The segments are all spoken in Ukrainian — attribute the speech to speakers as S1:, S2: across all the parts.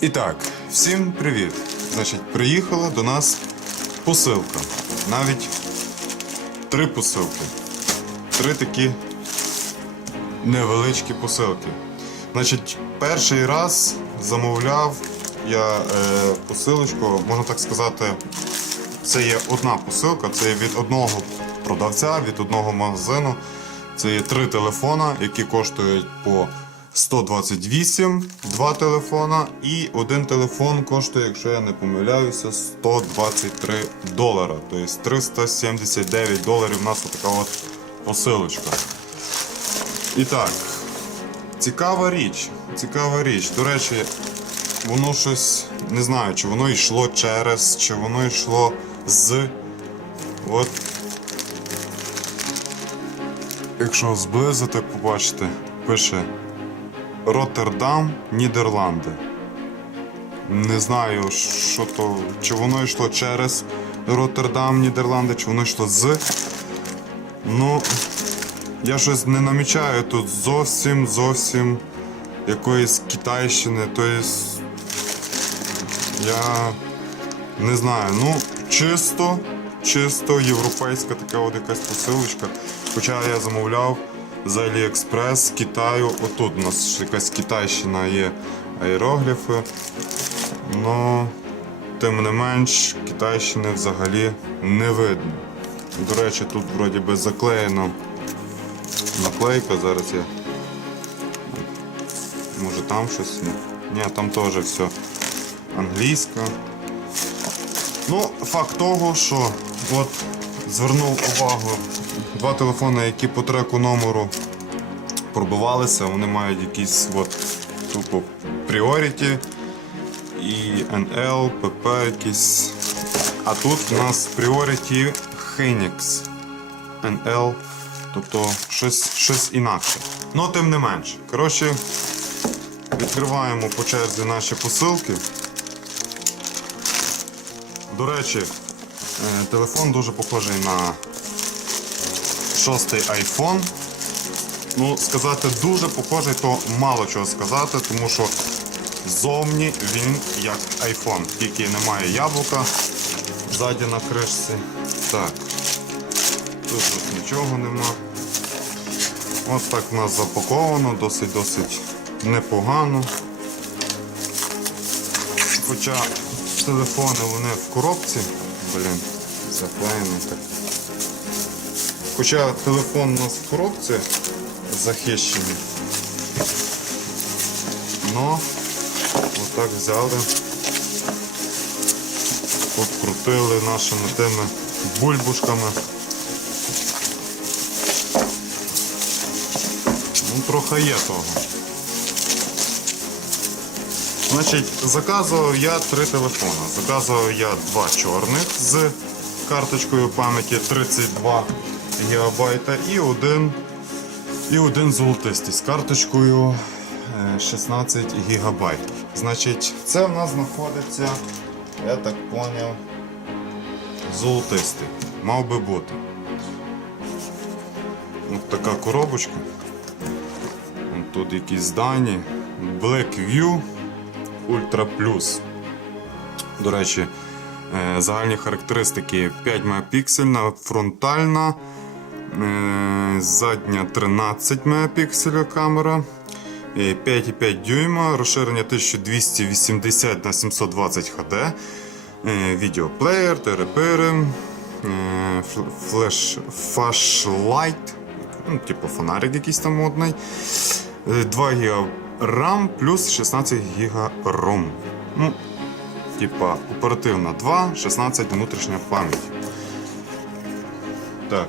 S1: І так, всім привіт! Значить, приїхала до нас посилка. Навіть три посилки. Три такі невеличкі посилки. Значить, перший раз замовляв я е, посилочку, можна так сказати, це є одна посилка, це є від одного продавця, від одного магазину. Це є три телефона, які коштують по 128, два телефона, і один телефон коштує, якщо я не помиляюся, 123 долара. Тобто 379 доларів у нас така от посилочка. І так, цікава річ. Цікава річ. До речі, воно щось не знаю, чи воно йшло через, чи воно йшло з. От. Якщо зблизити, побачите, пише Роттердам, Нідерланди. Не знаю, що то, чи воно йшло через Роттердам, Нідерланди, чи воно йшло з. Ну, я щось не намічаю тут зовсім зовсім якоїсь китайщини. Тобто я не знаю, ну чисто, чисто європейська така от якась посилочка. Хоча я замовляв з з Китаю. Отут у нас якась китайщина є аерогліфи. Ну, тим не менш, китайщини взагалі не видно. До речі, тут вроді би заклеєна наклейка. Зараз я. Може там щось? Ні там теж все англійська. Ну, факт того, що от звернув увагу два телефони, які по треку номеру пробивалися, вони мають якісь от тупо Priority і NL, PP якісь. А тут у нас Priority Phoenix NL, тобто щось, щось інакше. Ну, тим не менш. Коротше, відкриваємо по черзі наші посилки. До речі, е, телефон дуже похожий на шостий iPhone. Ну, сказати дуже похожий, то мало чого сказати, тому що зовні він як iPhone, тільки немає яблука ззаді на кришці. Так, тут, тут нічого нема. Ось так в нас запаковано, досить-досить непогано. Хоча телефони вони в коробці, блін, заклеєно так. Хоча телефон у нас в коробці захищений. Но отак взяли, обкрутили нашими тими бульбушками. Ну, трохи є того. Значить, заказував я три телефони. Заказував я два чорних з карточкою пам'яті 32 ГБ і один, і один золотистий з карточкою е, 16 ГБ. Значить, це в нас знаходиться, я так зрозумів, золотистий. Мав би бути. Ось така коробочка. Тут якісь дані. Blackview Ultra Plus. До речі, е, загальні характеристики 5 мегапіксельна, фронтальна, е, задня 13 мегапікселя камера, е, 5,5 дюйма, розширення 1280 на 720 HD, е, відеоплеєр, терепири, е, флеш, фашлайт, ну, типу фонарик якийсь там модний. Е, 2 ГБ RAM плюс 16 ГБ ROM. Ну, типа оперативна 2, 16 внутрішня пам'ять. Так,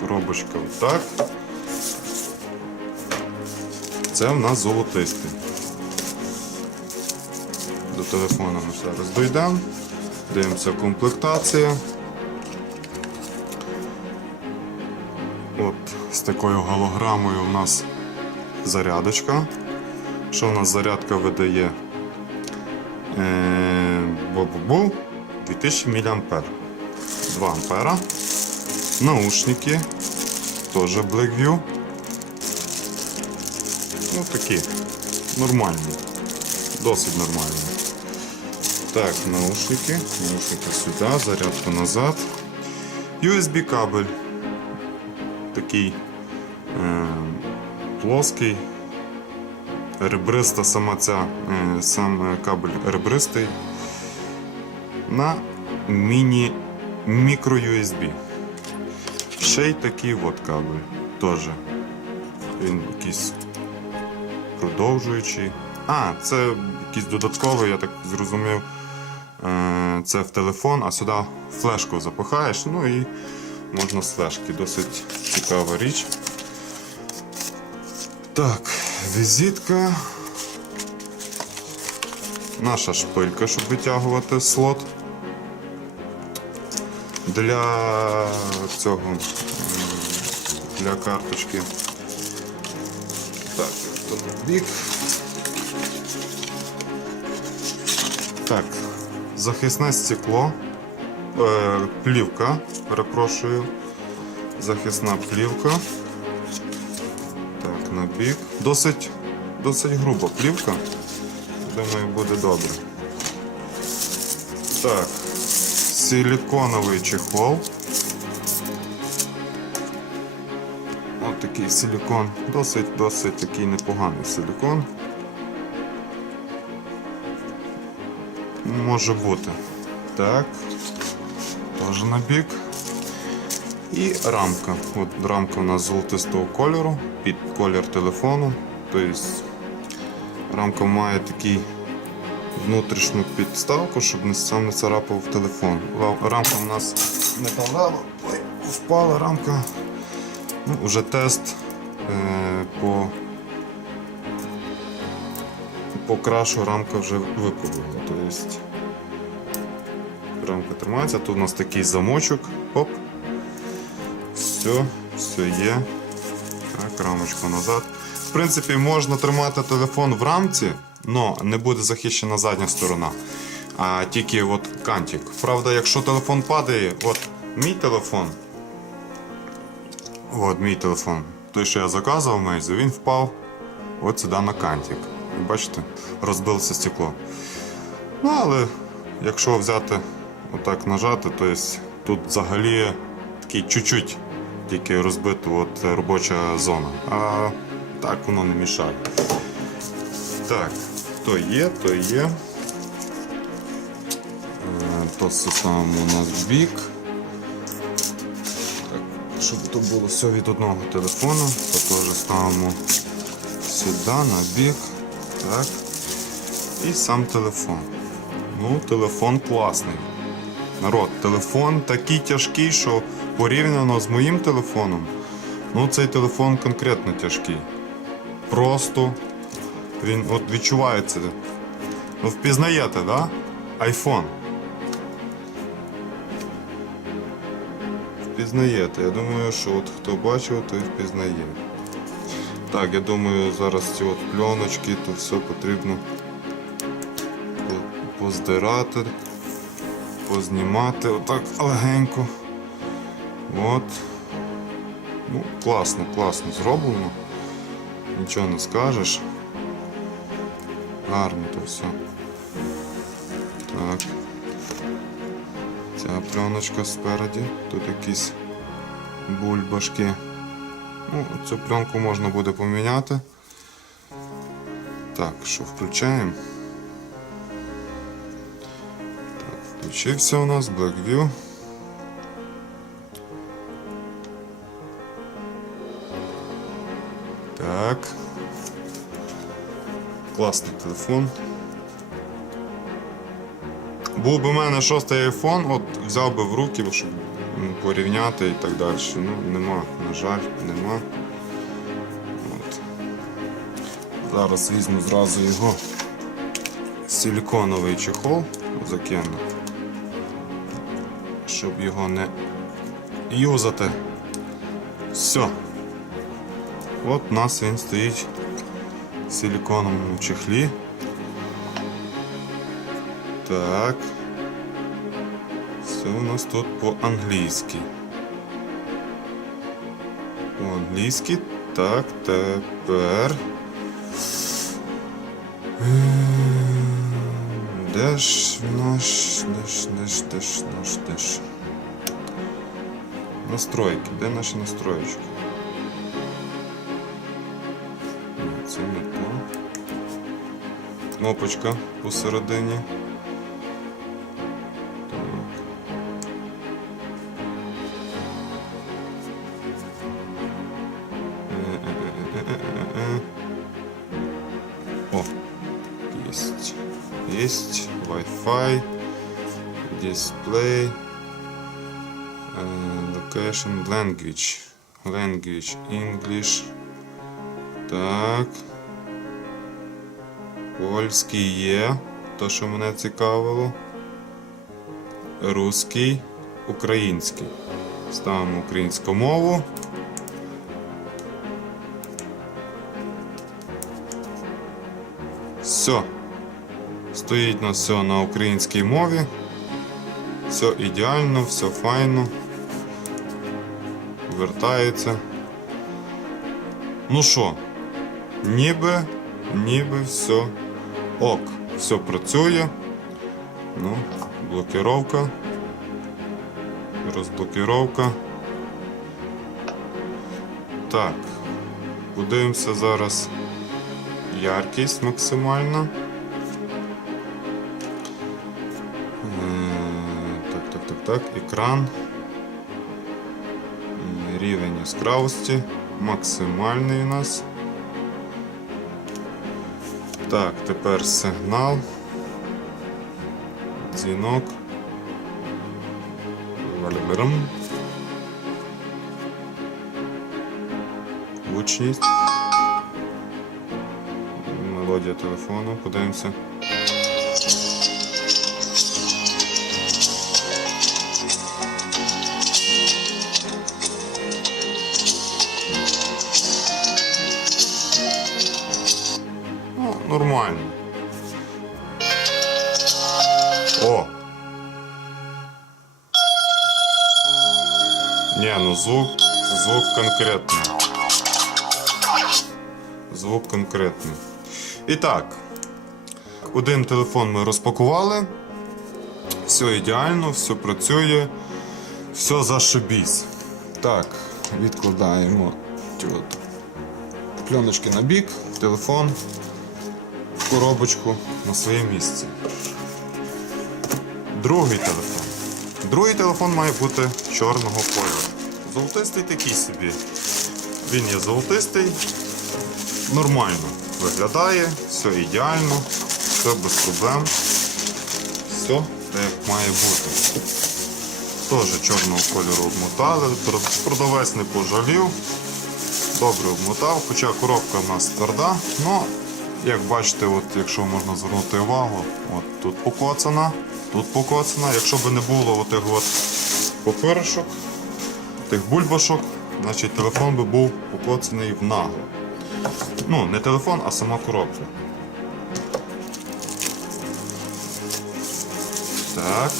S1: коробочка отак. Це в нас золотистий. До телефону ми зараз дійдемо. Дивимося комплектація. От з такою голограмою у нас зарядочка. Що у нас зарядка видає? Бу-бу-бу. 2000 мА. 2 ампера. Наушники. Теж Blackview. Ну такі. Нормальні. досить нормально. Так, наушники. Наушники сюди, зарядку назад. USB кабель. Такий е, плоский. Ребриста сама ця, е, сам е, кабель ребристий. На міні мікро USB. Ще й такий от кабель. Теж. Він якийсь продовжуючий. А, це якийсь додатковий, я так зрозумів. Е, Це в телефон, а сюди флешку запихаєш, ну і можна з флешки. Досить цікава річ. Так, візитка. Наша шпилька, щоб витягувати слот. Для цього для карточки. Так, тут бік. Так, захисне стекло. Е, плівка, перепрошую. Захисна плівка. Так, на бік. Досить, досить груба плівка. Думаю, буде добре. Так, силиконовий чехол. Ось такий силикон. Досить, досить такий непоганий силикон. Може бути. Так. Теж на бік. І рамка. От рамка у нас золотистого кольору під колір телефону. Тобто рамка має такий внутрішню підставку, щоб не сам не царапав телефон. Рамка у нас металева. Ой, впала рамка. Ну, Уже тест е, по, по крашу рамка вже випробувала. Тобто рамка тримається. Тут у нас такий замочок. Оп. Все, все є. Так, рамочку назад. В принципі, можна тримати телефон в рамці, але не буде захищена задня сторона. А тільки от кантик. Правда, якщо телефон падає, от мій телефон. От мій телефон. Той, що я заказував Мейзу, він впав от сюди на кантик. Бачите, розбилося стекло. Ну, але якщо взяти, отак нажати, то тут взагалі такий чуть-чуть тільки розбита от робоча зона. А так воно не мішає. Так, то є, то є. Е, То все ставимо у нас бік. Так, щоб то було все від одного телефону, то теж ставимо сюди, на бік. Так. І сам телефон. Ну, телефон класний. Народ, телефон такий тяжкий, що порівняно з моїм телефоном, ну цей телефон конкретно тяжкий. Просто він от відчувається. Ну, впізнаєте, да? Айфон. Впізнаєте. Я думаю, що от хто бачив, той впізнає. Так, я думаю, зараз ці от пленочки, то все потрібно поздирати, познімати отак легенько. От. Ну, класно, класно зроблено. Нічого не скажеш. Гарно то все. Так. Ця пленочка спереді. Тут якісь бульбашки. Ну, цю пленку можна буде поміняти. Так, що включаємо? Так, включився у нас Blackview. Так. Класний телефон. Був би у мене шостий iPhone, от взяв би в руки, щоб порівняти і так далі. Ну, нема, на жаль, нема. От. Зараз візьму зразу його силіконовий чехол закину, щоб його не юзати. Все. От у нас він стоїть в силіконовому чехлі. Так. Все у нас тут по-англійськи. По-англійськи. Так, тепер. Де ж наш, де ж, де ж, де ж, наш, де ж? Настройки, де наші настроєчки? Це то. Кнопочка посередині. О, есть. Есть. Wi-Fi. Display. Е, Location language. Language English. Так. Польський є. То, що мене цікавило. Руський, український. Ставимо українську мову. Все. Стоїть у нас все на українській мові. Все ідеально, все файно. Вертається. Ну що, ніби, ніби все ок. Все працює. Ну, блокировка. Розблокировка. Так. Подивимося зараз яркість максимальна. Е, Так, так, так, так. Екран. Рівень яскравості. Максимальний у нас. Так, тепер сигнал. Дзвінок. Валібером. Гучність. Мелодія телефону, подивимося. Нормально. О! Не, ну звук, звук конкретний. Звук конкретний. І так, один телефон ми розпакували. Все ідеально, все працює, все зашибісь. Так, відкладаємо пленочки на бік, телефон коробочку на своє місце. Другий телефон. Другий телефон має бути чорного кольору. Золотистий такий собі. Він є золотистий, нормально виглядає, все ідеально, все без проблем. Все як має бути. Теж чорного кольору обмотали, продавець не пожалів. Добре обмотав, хоча коробка в нас тверда, ну, як бачите, от, якщо можна звернути увагу, от тут покоцана, тут покоцана. Якщо б не було отих от папиришок, тих бульбашок, значить телефон би був покоцаний в нагло. Ну, не телефон, а сама коробка. Так.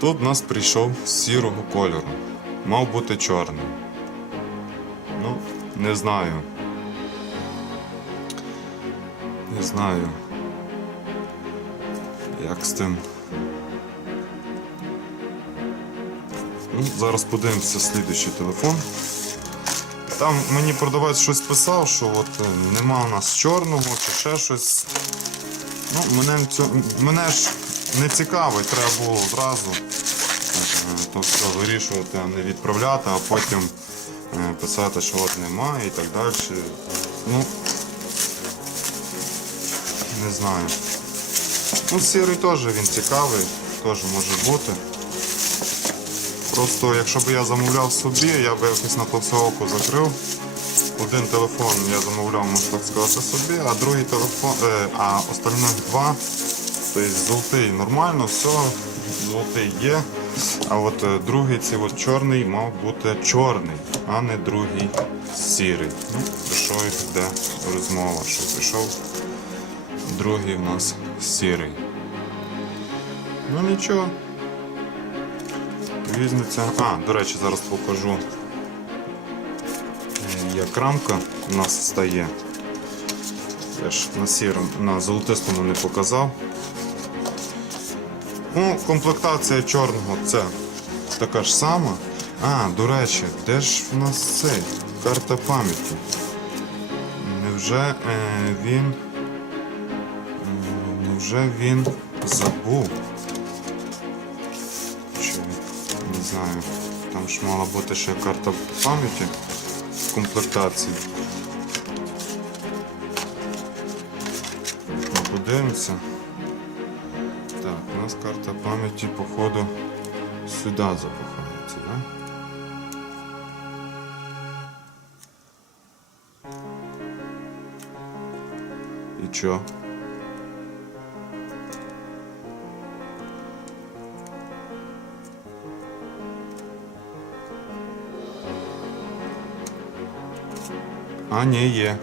S1: Тут в нас прийшов з сірого кольору. Мав бути чорний. Не знаю. Не знаю. Як з тим. Ну, зараз подивимося слідуючий телефон. Там мені продавець щось писав, що от е, нема у нас чорного чи ще щось. Ну, мене, мене ж не цікавить, треба було зразу е, то все вирішувати, а не відправляти, а потім писати, що от немає і так далі. Ну, не знаю. Ну, сірий теж він цікавий, теж може бути. Просто якщо б я замовляв собі, я б якось на око закрив. Один телефон я замовляв, можна так сказати, собі, а другий телефон, е, а остальних два. Тобто золотий нормально, все, золотий є. А от е, другий цей от чорний мав бути чорний, а не другий сірий. Ну, про що йде розмова, що прийшов другий в нас сірий. Ну нічого. Візьметься. А, до речі, зараз покажу, е, як рамка у нас стає. Я ж на сірому, на золотистому не показав. Ну, комплектація чорного це така ж сама. А, до речі, де ж в нас цей? Карта пам'яті. Невже е, він. е, Невже він забув? Чи не знаю. Там ж мала бути ще карта пам'яті в комплектації. Ну, Подивимося. Нас карта пам'яті, походу, сюди запихається, да? І чо? А, ні, є.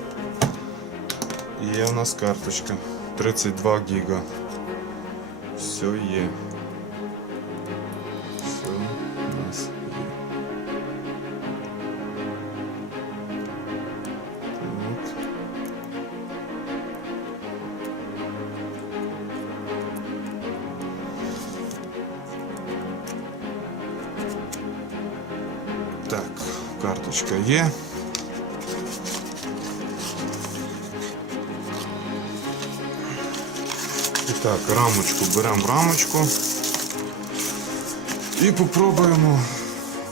S1: Є у нас карточка. 32 гіга. Все є. Все у нас є. Так. Так, карточка є. Так, рамочку беремо рамочку і попробуємо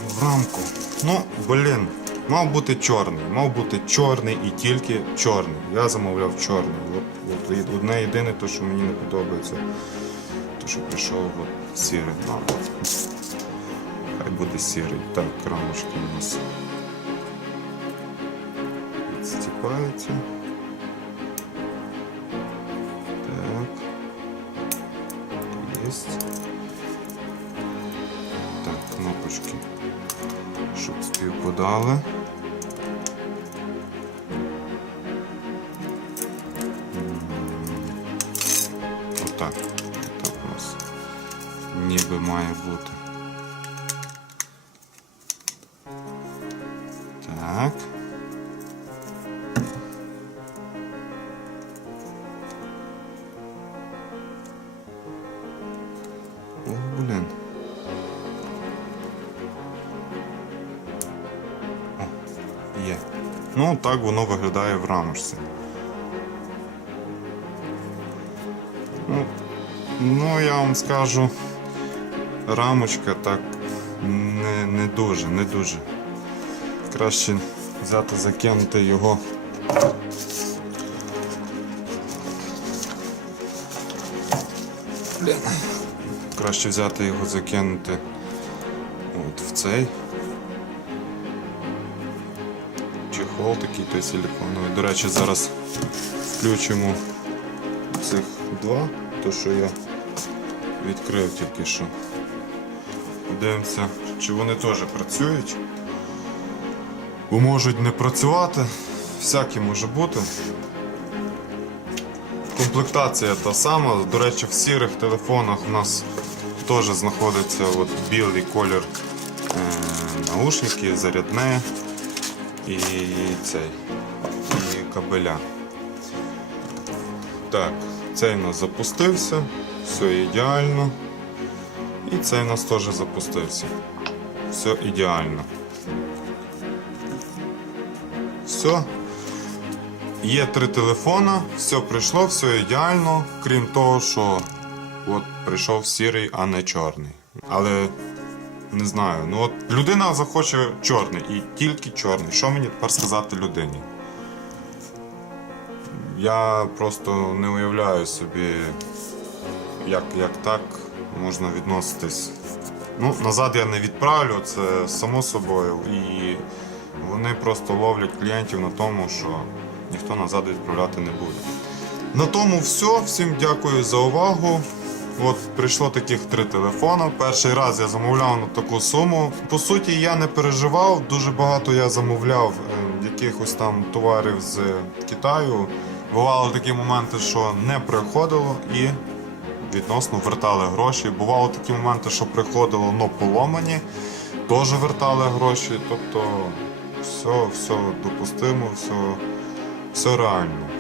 S1: в рамку. Ну, блін, мав бути чорний, мав бути чорний і тільки чорний. Я замовляв чорний. От, от одне єдине, то, що мені не подобається, то що прийшов от, сірий. Ну, хай буде сірий. Так, рамочка у нас відстіпається. Есть. Так, кнопочки. Щоб співпадали. М, Отак. Отак у нас ніби має бути. О, блін. О, є. Ну, так воно виглядає в рамочці. Ну, ну, я вам скажу, рамочка так не, не дуже, не дуже. Краще взяти, закинути його. Блін. Краще взяти його, закинути от в цей. Чехол такий той силіконовий. До речі, зараз включимо цих два, то що я відкрив тільки що. Подивимося, чи вони теж працюють. Бо можуть не працювати, всяке може бути. Комплектація та сама. До речі, в сірих телефонах у нас теж знаходиться от білий колір е, наушники, зарядне і цей і кабеля. Так, цей у нас запустився, все ідеально. І цей у нас теж запустився. Все ідеально. Все. Є три телефона, все прийшло, все ідеально, крім того, що от прийшов сірий, а не чорний. Але не знаю, ну от людина захоче чорний і тільки чорний. Що мені тепер сказати людині? Я просто не уявляю собі, як, як так можна відноситись. Ну, назад я не відправлю, це само собою. І вони просто ловлять клієнтів на тому, що ніхто назад відправляти не буде. На тому все. Всім дякую за увагу. От прийшло таких три телефони. Перший раз я замовляв на таку суму. По суті, я не переживав. Дуже багато я замовляв е, якихось там товарів з Китаю. Бували такі моменти, що не приходило і відносно вертали гроші. Бувало такі моменти, що приходило, но поломані, теж вертали гроші. Тобто все, все допустимо, все, все реально.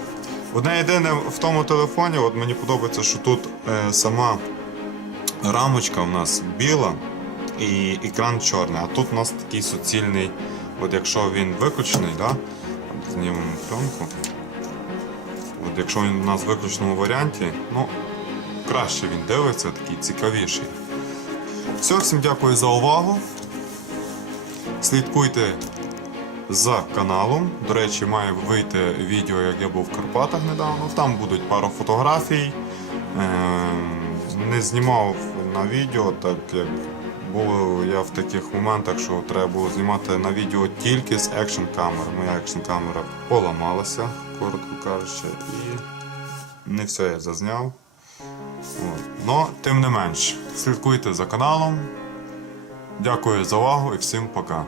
S1: Одне єдине в тому телефоні, от мені подобається, що тут е, сама рамочка у нас біла і екран чорний, а тут у нас такий суцільний, от якщо він виключений, да? Знімемо пленку. От якщо він у нас в виключеному варіанті, ну, краще він дивиться, такий цікавіший. Все, всім дякую за увагу. Слідкуйте за каналом. До речі, має вийти відео, як я був в Карпатах недавно. Там будуть пару фотографій. Ем, Не знімав на відео, так як було я в таких моментах, що треба було знімати на відео тільки з екшн камери. Моя екшн камера поламалася, коротко кажучи, і не все я зазняв. От. Тим не менш, слідкуйте за каналом. Дякую за увагу і всім пока.